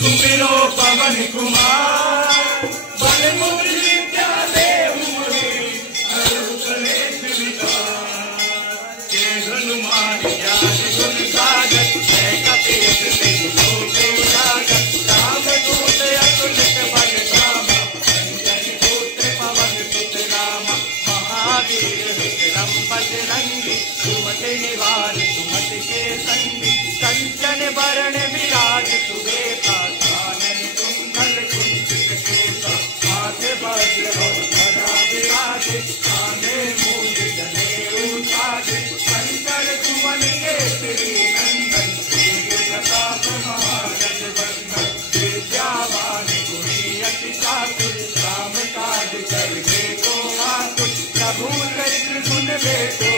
सुमिरो पवन कुमार, बल मुद्र विद्या देहु मोहि, हरहु कलेश विकार। जय हनुमान ज्ञान गुण सागर, जय कपीस तिहु लोक उजागर। रामदूत अतुलित बल धामा, अंजनी पुत्र पवन सुत नामा। महावीर विक्रम बजरंगी, सुमति निवार सुमति के संगी। कंचन बरन विराज सुबेसा, कानन कुंडल कुंचित केसा। माथे वज्र और गदा विराजे, कांधे मूंज जनेऊ साजे। शंकर सुवन केसरी नंदन, तेज प्रताप महागठबंधन। विद्यावान गुणी अति चातुर, राम काज करबे को आतुर। प्रभु चरित्र सुनबे को